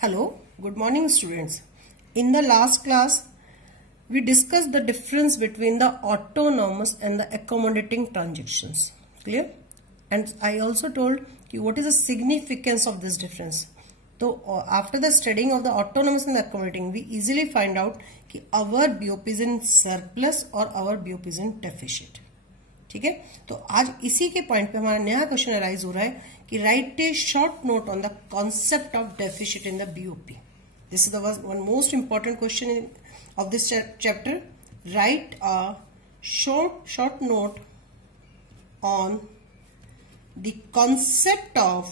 Hello, good morning students. In the last class, we discussed the difference between the autonomous and the accommodating transactions. Clear? And I also told you what is the significance of this difference. So after the studying of the autonomous and the accommodating, we easily find out कि our BOP is in surplus or our BOP is in deficit. ठीक है, तो आज इसी के पॉइंट पे हमारा नया क्वेश्चन अराइज हो रहा है कि राइट ए short note on the concept of deficit in the BOP. This is the one most important question of this chapter. Right a short note on the concept of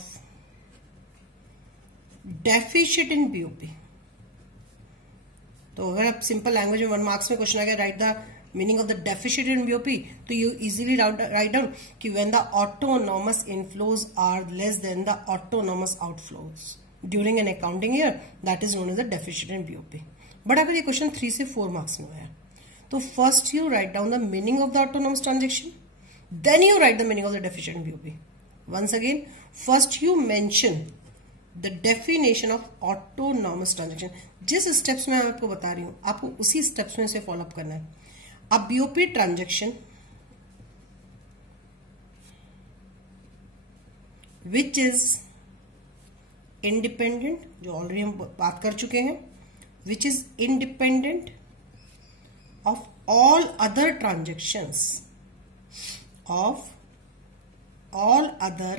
deficit in BOP. तो अगर आप simple language में 1 marks में question आ गया right the meaning of the deficit in BOP, तो you easily write down कि when the autonomous inflows are less than the autonomous outflows during an accounting year, that is known as the deficit in BOP. But अगर ये क्वेश्चन 3 से 4 marks में आया तो first you write down the meaning of the autonomous transaction, then you write the meaning of the deficit in BOP. Once again, first you mention the definition of autonomous transaction. जिस steps में आपको बता रही हूं आपको उसी स्टेप्स में से फॉलोअप करना है. A BOP transaction which is independent, जो ऑलरेडी हम बात कर चुके हैं, which is independent of all other transactions, of all other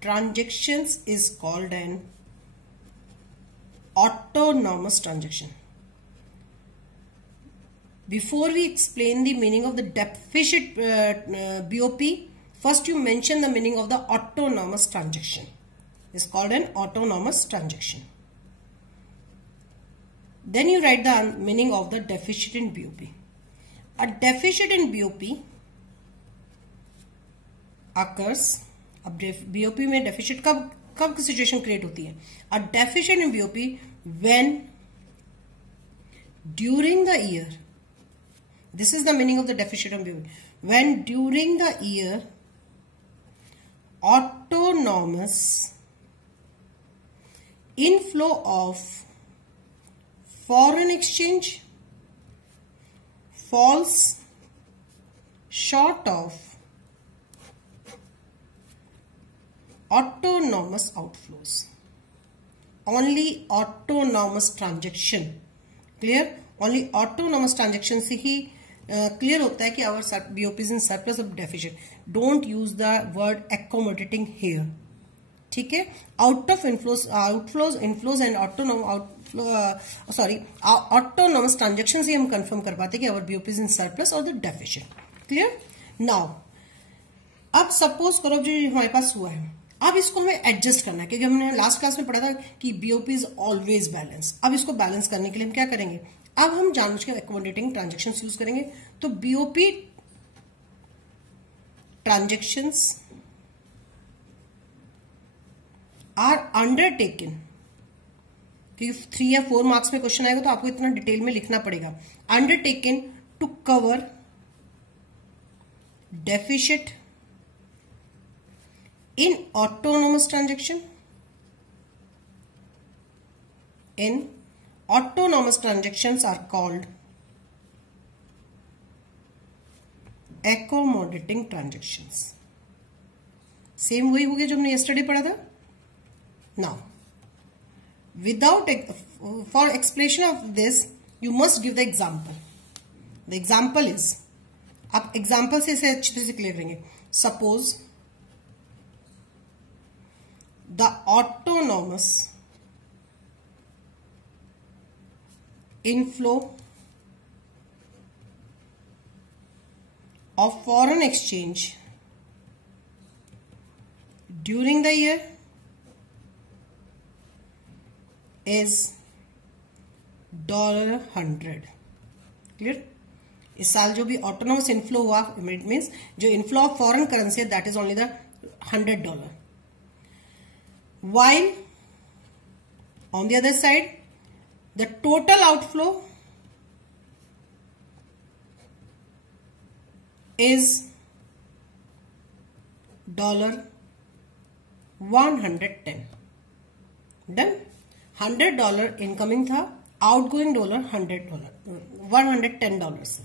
transactions is called an autonomous transaction. Before we explain the meaning of the deficit BOP, first you mention the meaning of the autonomous transaction. It's called an autonomous transaction. Then you write the meaning of the deficit in BOP. A deficit in BOP occurs. अब BOP में deficit कब situation create होती है? A deficit in BOP when during the year, this is the meaning of the deficit in BOP, when during the year autonomous inflow of foreign exchange falls short of autonomous outflows. Only autonomous transaction, clear? Only autonomous transaction से ही क्लियर होता है कि our BOP is in surplus of deficit. Don't use the word accommodating here. ठीक है, out of inflows and autonomous transaction से हम confirm कर पाते हैं कि our BOP is in surplus और द डेफिसिट. क्लियर? नाउ अब सपोज करो जो हमारे पास हुआ है, अब इसको हमें एडजस्ट करना है क्योंकि हमने लास्ट क्लास में पढ़ा था कि बीओपी इज ऑलवेज बैलेंस. अब इसको बैलेंस करने के लिए हम क्या करेंगे, अब हम जानबूझ के अकोमोडेटिंग ट्रांजेक्शंस यूज करेंगे. तो बीओपी ट्रांजेक्शंस आर अंडरटेकन, क्योंकि 3 या 4 मार्क्स में क्वेश्चन आएगा तो आपको इतना डिटेल में लिखना पड़ेगा. Undertaken to cover deficit in autonomous transaction. In autonomous transactions are called accommodating transactions. Same वही हो गया जो हमने yesterday पढ़ा था. Now, without for explanation of this, you must give the example. The example is, आप example से इसे अच्छे से क्लियर करेंगे. Suppose the autonomous inflow of foreign exchange during the year is $100. क्लियर? इस साल जो भी ऑटोनॉमस इनफ्लो हुआ, इट मीन्स जो इनफ्लो ऑफ फॉरेन करेंसी है, that is only the $100. While on the other side, the total outflow is $110. डन. $100 इनकमिंग था, outgoing dollar $110 से,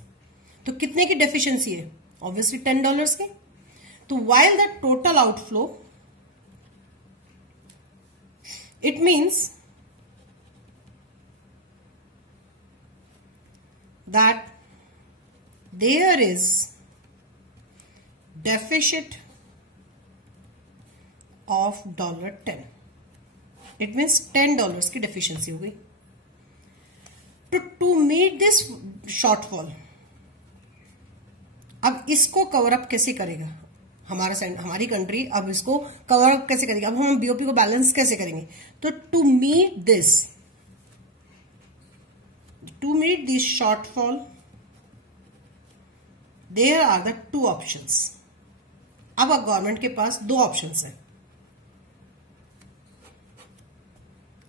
तो कितने की डेफिशिएंसी है? ऑब्वियसली $10 की। तो while the total outflow, it means that there is deficit of $10. It means $10 की डेफिशिएंसी हो गई। टू मीट दिस शॉर्टफॉल, अब इसको कवर अप कैसे करेगा हमारी कंट्री? अब इसको कवर अप कैसे करेगी? अब हम बीओपी को बैलेंस कैसे करेंगे? तो to meet this shortfall, there are the 2 options. अब गवर्नमेंट के पास 2 ऑप्शंस है।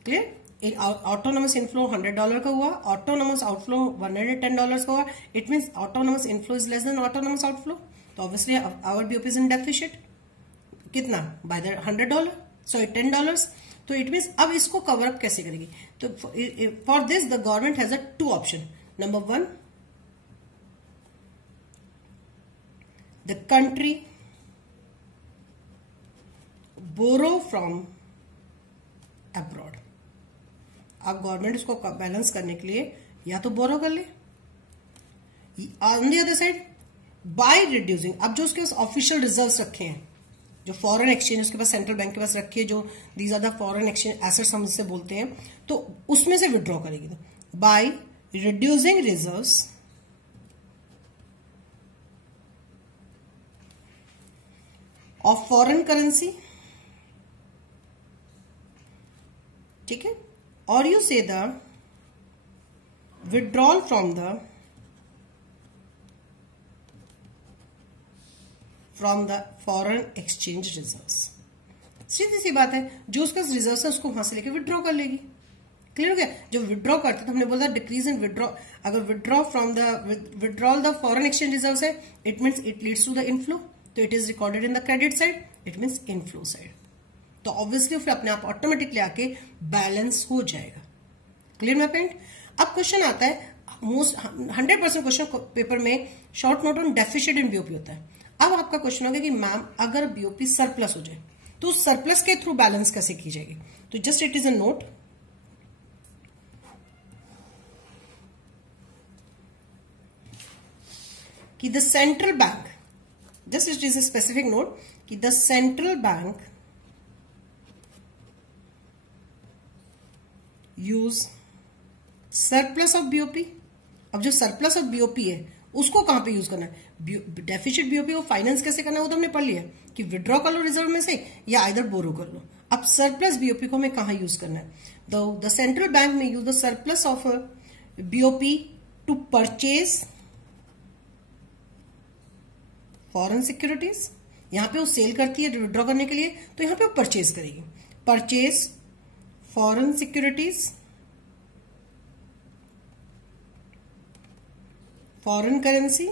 क्लियर? ऑटोनोमस इनफ्लो $100 का हुआ, ऑटोनोमस आउटफ्लो $110 का हुआ। It means autonomous inflow is less than autonomous outflow, तो obviously our BOP is in deficit. कितना? By the $100, sorry $10। तो इट मीन्स अब इसको कवर अप कैसे करेगी? तो for this the government has 2 option. Number 1, the country borrow from abroad. अब government इसको बैलेंस करने के लिए या तो बोरो कर ले, on the other side by reducing, अब जो उसके पास ऑफिशियल रिजर्व्स रखे हैं, जो फॉरेन एक्सचेंज उसके पास सेंट्रल बैंक के पास रखी है, जो these are the foreign exchange assets हम इससे बोलते हैं, तो उसमें से विड्रॉ करेगी। तो by reducing reserves of foreign currency, ठीक है, और you say the withdrawal from the foreign exchange reserves. सीधी सी बात है, जो उसके रिजर्व है उसको वहां से लेके विड्रॉ कर लेगी। क्लियर हो गया? जो विड्रॉ करते तो हमने बोला डिक्रीज इन विड्रॉ, अगर withdraw from withdrawal the foreign exchange reserve है, it means it leads to the inflow, तो it is recorded in the credit side, it means inflow side. तो ऑब्वियसली फिर अपने आप ऑटोमेटिकली आके बैलेंस हो जाएगा। क्लियर ना पॉइंट? अब क्वेश्चन आता है, मोस्ट 100% क्वेश्चन पेपर में शॉर्ट नोट ऑन डेफिशिट इन बीओपी होता है। अब आपका क्वेश्चन होगा कि मैम अगर बीओपी सरप्लस हो जाए तो सरप्लस के थ्रू बैलेंस कैसे की जाएगी? तो just it is a note कि the central bank, just it is a specific note कि the central bank use surplus of BOP. अब जो सरप्लस ऑफ बीओपी है उसको कहां पे यूज करना है? डेफिशिट बीओपी को फाइनेंस कैसे करना है वो तो हमने पढ़ लिया कि विड्रॉ कर लो रिजर्व में से या आइदर बोरो कर लो। अब सरप्लस बीओपी को हमें कहां यूज करना है? द सेंट्रल बैंक में use the surplus of BOP to purchase foreign securities. यहां पे वो सेल करती है विड्रॉ करने के लिए, तो यहां पे वो परचेज करेगी, purchase foreign securities, foreign currency,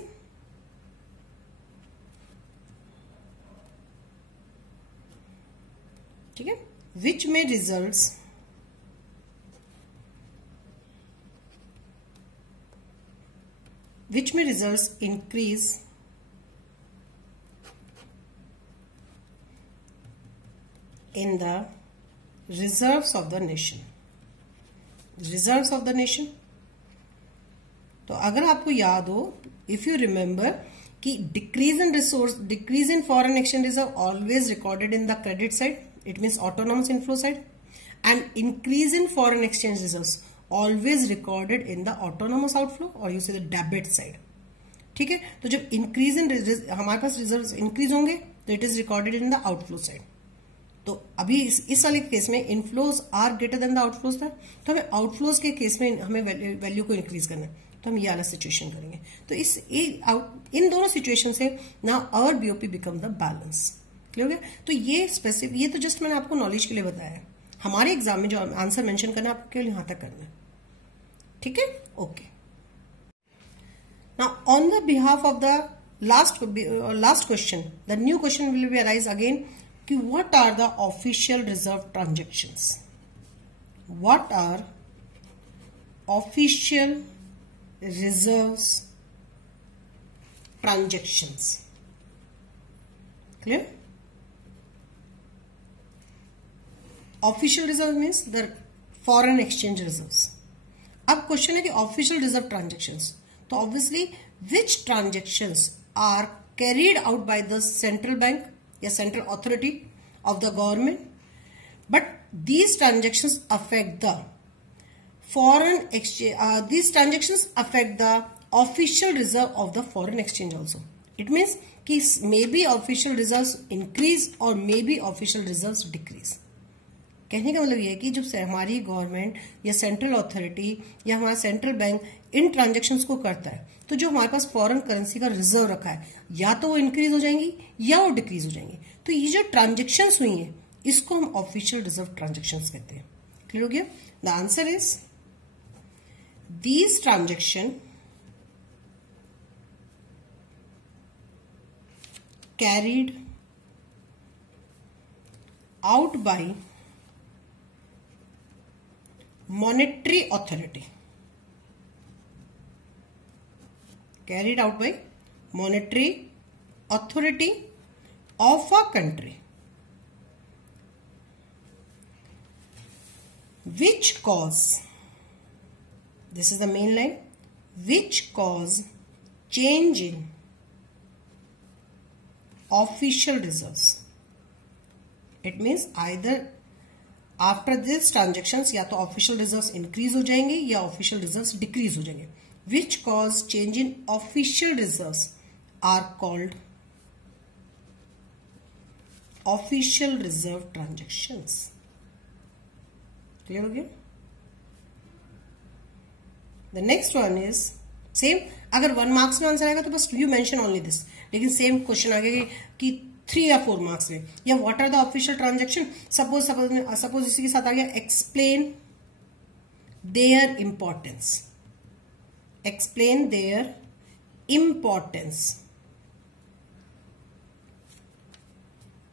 ठीक है, विच में results increase in the reserves of the nation। reserves of the nation, तो अगर आपको याद हो, इफ यू रिमेंबर कि decrease in foreign exchange reserve always recorded in the credit side, it means autonomous inflow side, and increase in foreign exchange reserves always recorded in the autonomous outflow और you say the debit side. ठीक है, तो जब increase in हमारे पास reserve increase होंगे तो it is recorded in the outflow side. तो अभी इस वाले केस में inflows are greater than the outflows था, तो हमें आउटफ्लोज के केस में हमें वैल्यू को इंक्रीज करना है, तो हम ये वाला सिचुएशन करेंगे। तो इन दोनों सिचुएशन से now our BOP become the balance. Clear हो गया? तो ये स्पेसिफिक, ये तो जस्ट मैंने आपको नॉलेज के लिए बताया है। हमारे एग्जाम में जो आंसर मेंशन करना है आपको केवल यहां तक करना है। ठीक है, okay. Now on the behalf of the last question, the new question will be arise again कि what are the official reserve transactions. what are official reserves transactions? Clear? Official reserve means the foreign exchange reserves. अब question है कि official reserve transactions, तो obviously which transactions are carried out by the central bank या central authority of the government, but these transactions affect the foreign exchange, these transactions affect the official reserve of the foreign exchange also. It means कि may be official reserves increase और may be official reserves decrease. कहने का मतलब यह है कि जब हमारी गवर्नमेंट या सेंट्रल अथॉरिटी या हमारा सेंट्रल बैंक इन ट्रांजेक्शन्स को करता है, तो जो हमारे पास फॉरेन करेंसी का रिजर्व रखा है या तो वो इंक्रीज हो जाएंगी या वो डिक्रीज हो जाएंगी. तो ये जो ट्रांजेक्शन्स हुई हैं इसको हम ऑफिशियल रिजर्व ट्रांजेक्शन्स कहते हैं. क्लियर हो गया? The answer is these transaction carried out bye monetary authority, carried out by monetary authority of a country, which cause, this is the main line, which cause change in official reserves. It means either after this transactions या तो official reserves increase हो जाएंगे या official reserves decrease हो जाएंगे. Which cause change in official reserves are called official reserve transactions. Clear हो गया? The next one is same. अगर 1 मार्क्स में आंसर आएगा तो बस यू मेंशन ओनली दिस, लेकिन सेम क्वेश्चन आ गया कि 3 या 4 मार्क्स में, या what are the official transaction. Suppose इसी के साथ आ गया explain their importance. Explain their importance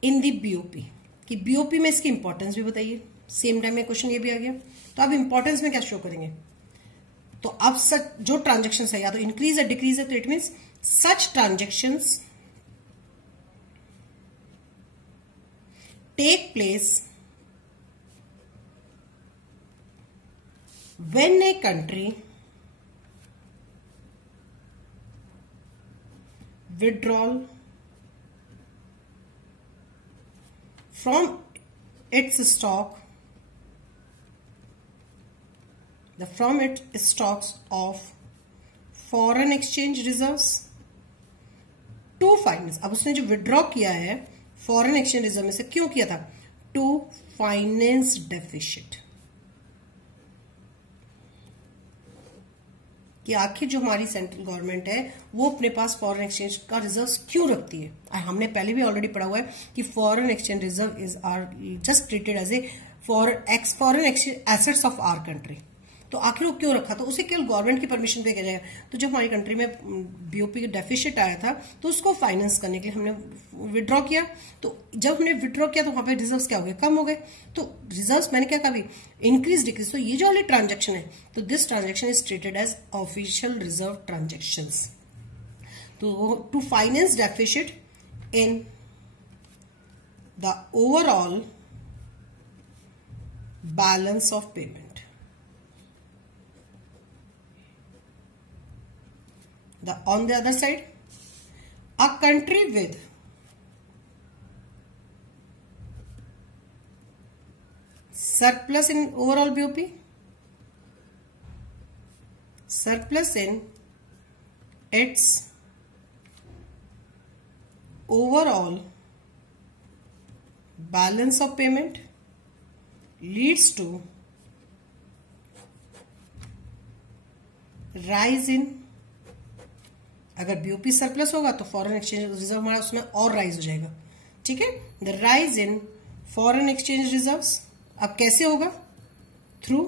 in the BOP, कि बीओपी में इसकी इंपॉर्टेंस भी बताइए. सेम टाइम में क्वेश्चन ये भी आ गया, तो आप इंपॉर्टेंस में क्या शो करेंगे. तो अब सच जो ट्रांजेक्शन है या तो इंक्रीज या डिक्रीज है, तो it means such transactions take place when a country withdrawal from its stock, from its stocks of foreign exchange reserves to finance. अब उसने जो विड्रॉ किया है फॉरेन एक्सचेंज रिजर्व में से, क्यों किया था? To finance deficit. कि आखिर जो हमारी सेंट्रल गवर्नमेंट है वो अपने पास फॉरेन एक्सचेंज का रिजर्व क्यों रखती है. हमने पहले भी ऑलरेडी पढ़ा हुआ है कि foreign exchange reserve is are just treated as a foreign exchange assets of our country. तो आखिर वो क्यों रखा? तो उसे केवल गवर्नमेंट की परमिशन पे किया जाएगा. तो जब हमारी कंट्री में बीओपी डेफिसिट आया था तो उसको फाइनेंस करने के लिए हमने विड्रॉ किया. तो जब हमने विड्रॉ किया तो वहां पे रिजर्व्स क्या हो गए? कम हो गए. तो रिजर्व्स मैंने क्या कहा भी इंक्रीज डिक्रीज. तो ये जो वाली ट्रांजेक्शन है, तो this transaction is treated as official reserve transactions. तो to finance deficit in the overall balance of payment. On the other side, a country with surplus in overall BOP, surplus in its overall balance of payment leads to rise in, अगर BOP surplus होगा तो foreign exchange reserve हमारा उसमें और राइज हो जाएगा. ठीक है, the rise in foreign exchange reserves. अब कैसे होगा? थ्रू,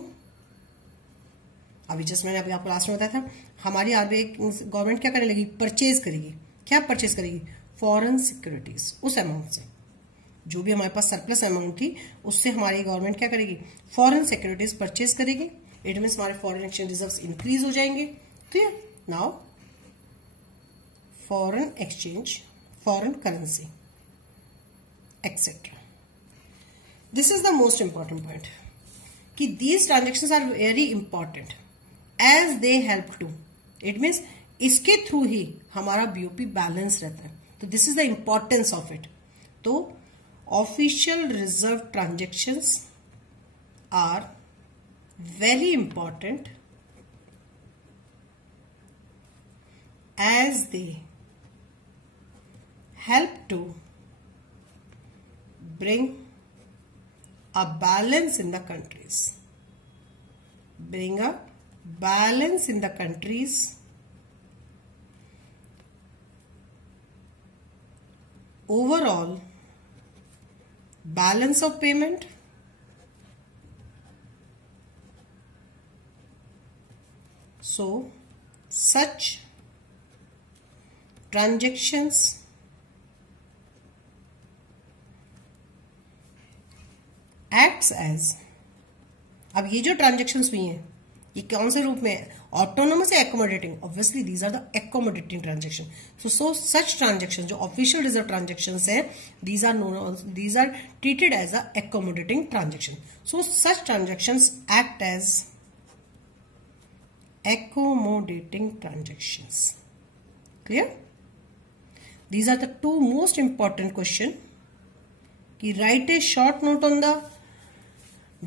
अभी जस्ट मैंने अभी आपको लास्ट में बताया था, हमारी आरबीआई गवर्नमेंट क्या करने लगी? परचेज करेगी. क्या परचेज करेगी? फॉरेन सिक्योरिटीज, उस अमाउंट से. जो भी हमारे पास सरप्लस अमाउंट थी उससे हमारी गवर्नमेंट क्या करेगी, फॉरेन सिक्योरिटीज परचेज करेगी. इट मीन्स हमारे फॉरेन एक्सचेंज रिजर्व्स इंक्रीज हो जाएंगे. Clear. Now foreign exchange, foreign currency etcetera. This is the most important point कि these transactions are very important as they help to. It means इसके through ही हमारा BOP balance रहता है. तो this is the importance of it. तो official reserve transactions are very important as they help to bring a balance in the countries. Bring a balance in the countries overall balance of payment so such transactions acts as. अब ये जो ट्रांजेक्शंस हुई हैं ये कौन से रूप में है, ऑटोनोमस या accommodating. Obviously these are the accommodating transaction. So such transaction जो ऑफिशियल रिजर्व ट्रांजेक्शंस है these are treated as a accommodating transaction. So such transactions act as accommodating transactions. Clear? These are the two most important question. Ki write a short note on the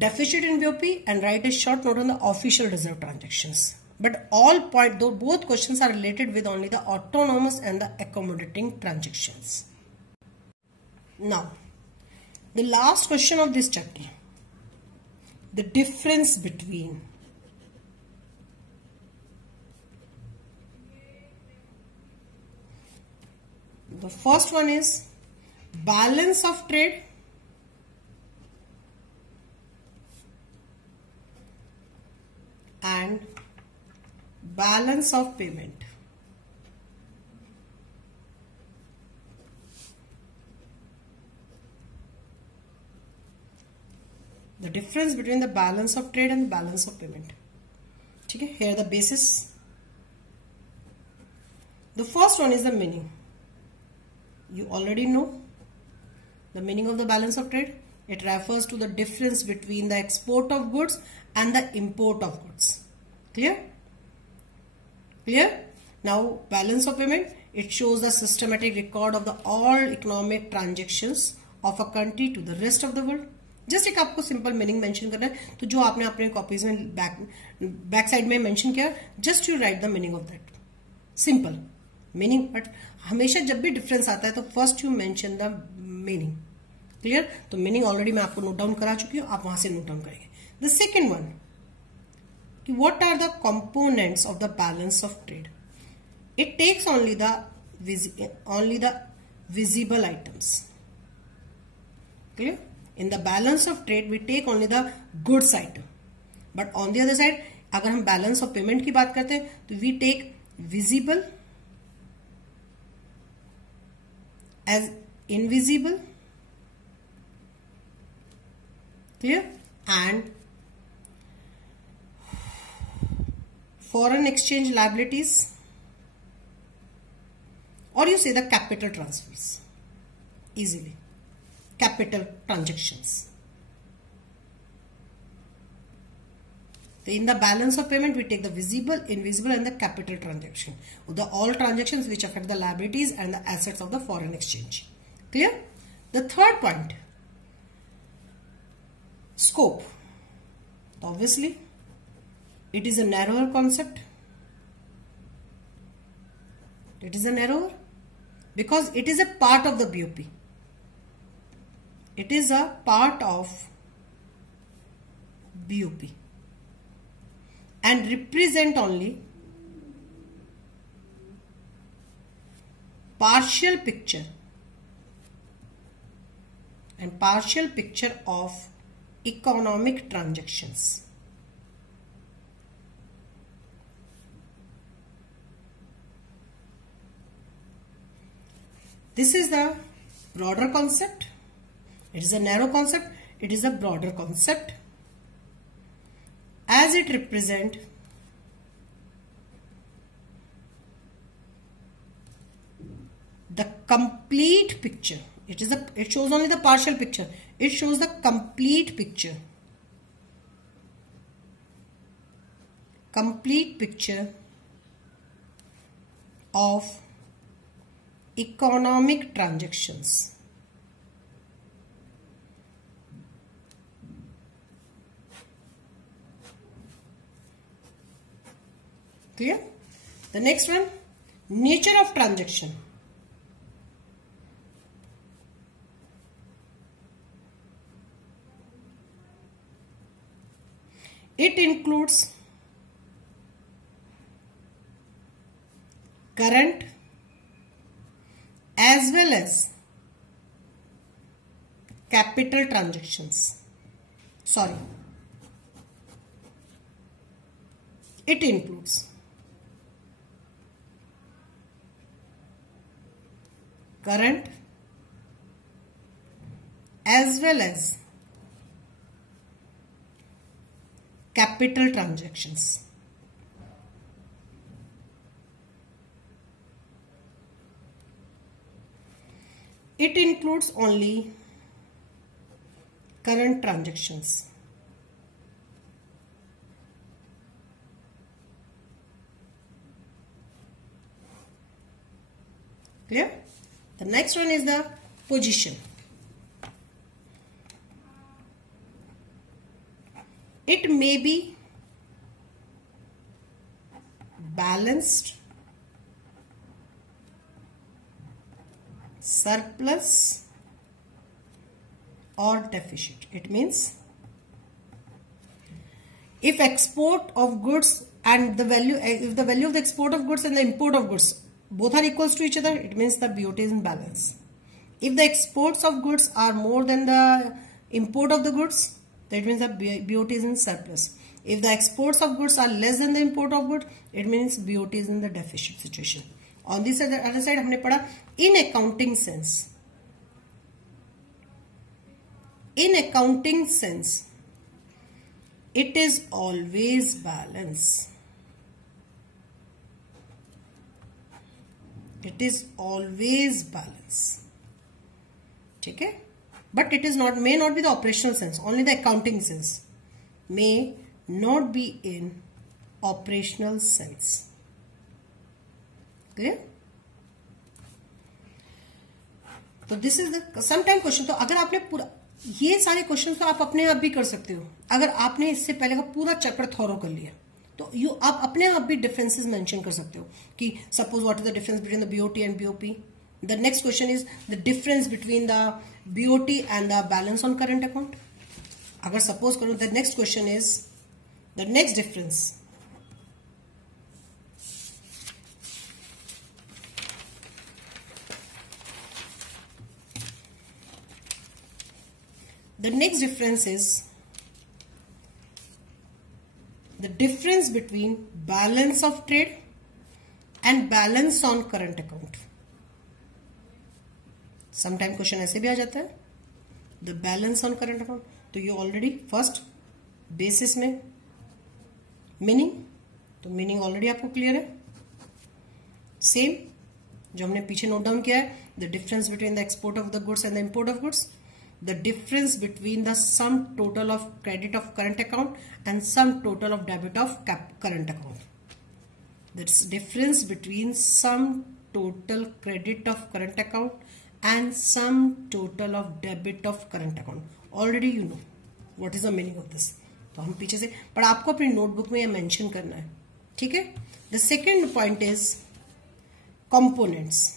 deficit in BOP and write a short note on the official reserve transactions. But all point, though both questions are related with only the autonomous and the accommodating transactions. Now, the last question of this chapter, the difference between the first one is balance of trade and balance of payment. The difference between the balance of trade and the balance of payment. Okay, here the basis. The first one is the meaning. You already know the meaning of the balance of trade. It refers to the difference between the export of goods and the import of goods. Clear? Clear? Now balance of payment, it shows the systematic record of the all economic transactions of a country to the rest of the world. Just एक आपको simple meaning mention करना है, तो जो आपने अपने कॉपीज में back side में मेंशन किया, just you write the meaning of that. Simple meaning. But हमेशा जब भी डिफरेंस आता है तो first you mention the meaning. Clear? तो मीनिंग ऑलरेडी मैं आपको नोट डाउन करा चुकी हूं, आप वहां से नोट डाउन करेंगे. द सेकेंड वन कि what are the components of the balance of trade. It takes only the visible items. Clear? In the balance of trade we take only the goods item, but on the other side अगर हम balance of payment की बात करते हैं तो we take visible as invisible. Clear? And foreign exchange liabilities, or you say the capital transfers easily. Capital transactions. So in the balance of payment, we take the visible, invisible, and the capital transaction. The all transactions which affect the liabilities and the assets of the foreign exchange. Clear? The third point, scope. Obviously, it is a narrower concept. It is a narrower because it is a part of the BOP. It is a part of BOP and represent only partial picture of economic transactions. This is the broader concept. It is a narrow concept. It is a broader concept, as it represents the complete picture. It shows only the partial picture. It shows the complete picture. Complete picture of economic transactions. Clear? The next one, nature of transaction. It includes current as well as capital transactions. Sorry. It includes current as well as capital transactions. It includes only current transactions. Clear? The next one is the position. It may be balanced, surplus, or deficit. It means if export of goods and the value, if the value of the export of goods and the import of goods both are equals to each other, it means the BOT is in balance. If the exports of goods are more than the import of the goods, that means the BOT is in surplus. If the exports of goods are less than the import of goods, it means BOT is in the deficit situation. On this other side, हमने पढ़ा in accounting sense. In accounting sense, it is always balance. It is always balance. ठीक है? But it is not, may not be the operational sense, only the accounting sense. May not be in operational sense. Clear? तो this is the sometime question. तो अगर आपने पूरा ये सारे क्वेश्चन तो आप अपने आप भी कर सकते हो. अगर आपने इससे पहले का पूरा चैप्टर थॉरो कर लिया तो आप अपने आप भी डिफरेंसेस मेंशन कर सकते हो कि suppose what is the difference between the BOT and BOP. The next question is the difference between the BOT and the balance on current account. अगर सपोज करो the next question is the next difference. The next difference is the difference between balance of trade and balance on current account. Sometime question ऐसे भी आ जाता है the balance on current account. तो ये already first basis में meaning, तो meaning already आपको clear है. Same जो हमने पीछे note down किया है the difference between the export of the goods and the import of goods. The difference between the sum total of credit of current account and sum total of debit of current account. That's difference between sum total credit of current account and sum total of debit of current account. Already you know what is the meaning of this. तो हम पीछे से पर आपको अपनी नोटबुक में ये मेंशन करना है. ठीक है. The second point is components.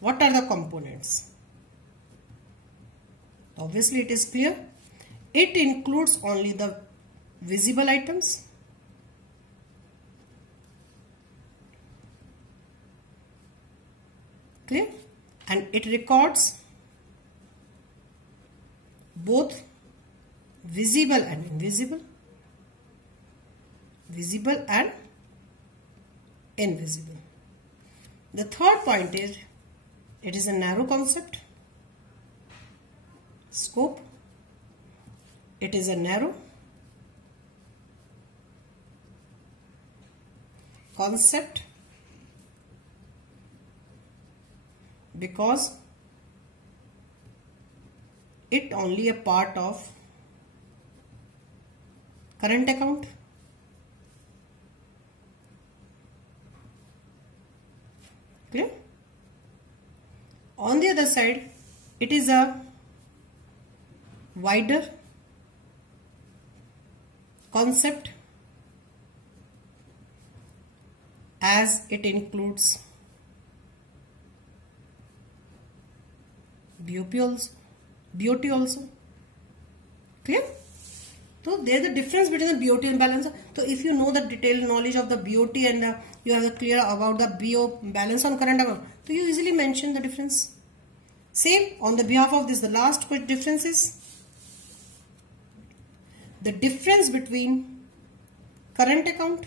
What are the components? Obviously it is clear. It includes only the visible items, clear, and it records both visible and invisible, visible and invisible. The third point is it is a narrow concept. Scope, it is a narrow. Concept, because it only a part of current account. Clear? On the other side, it is a wider concept, as it includes BOT also. Clear? So there is a difference between the BOT and balancer. So if you know the detailed knowledge of the BOT and you have the clear about the BO, balance on current account, so you easily mention the difference. Same on the behalf of this, the last difference is the difference between current account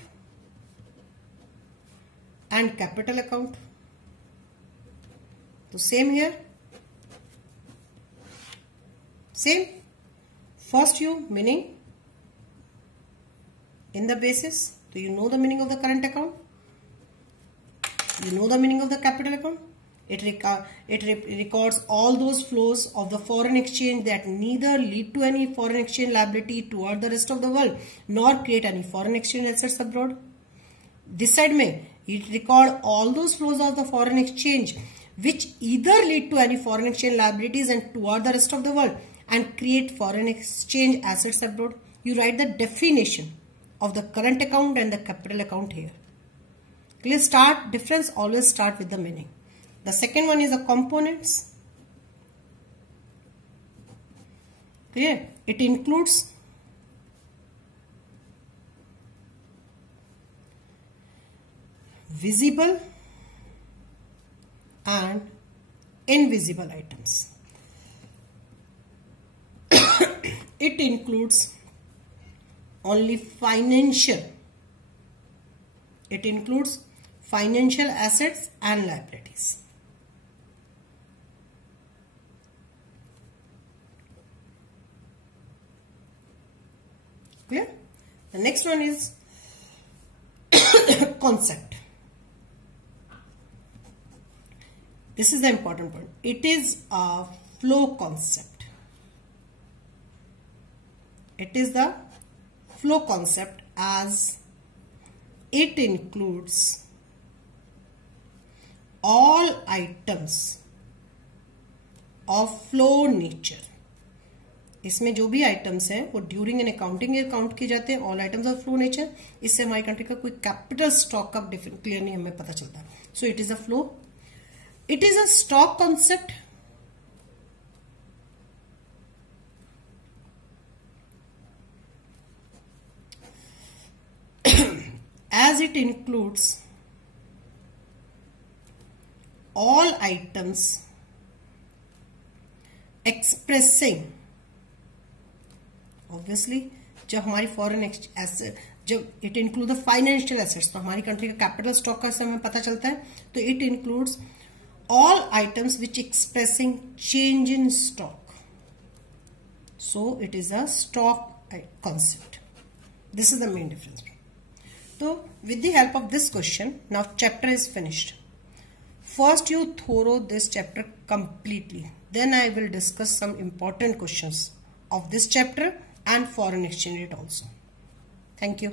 and capital account. So same here. Same. First you meaning in the basis. So you know the meaning of the current account. You know the meaning of the capital account. It records all those flows of the foreign exchange that neither lead to any foreign exchange liability toward the rest of the world nor create any foreign exchange assets abroad. This side में it record all those flows of the foreign exchange which either lead to any foreign exchange liabilities and toward the rest of the world and create foreign exchange assets abroad. You write the definition of the current account and the capital account here. Clear? Start difference, always start with the meaning. The second one is the components. Clear? It includes visible and invisible items. It includes only financial. It includes financial assets and liabilities. Clear? The next one is concept. This is the important point. It is a flow concept. It is the flow concept as it includes all items of flow nature. इसमें जो भी आइटम्स हैं वो during an accounting account किए जाते हैं. All items of flow nature. इससे हमारी कंट्री का कोई कैपिटल स्टॉक का क्लियर नहीं हमें पता चलता. So it is a flow. It is a stock concept. As it includes all items expressing, obviously जब हमारी फॉरेन एसेट, जब it include the financial assets, तो हमारी कंट्री का कैपिटल स्टॉक का हमें पता चलता है. तो it includes all items which expressing change in stock. So it is a stock concept. This is the main difference. So with the help of this question, now chapter is finished. First you thorough this chapter completely. Then I will discuss some important questions of this chapter and foreign exchange rate also. Thank you.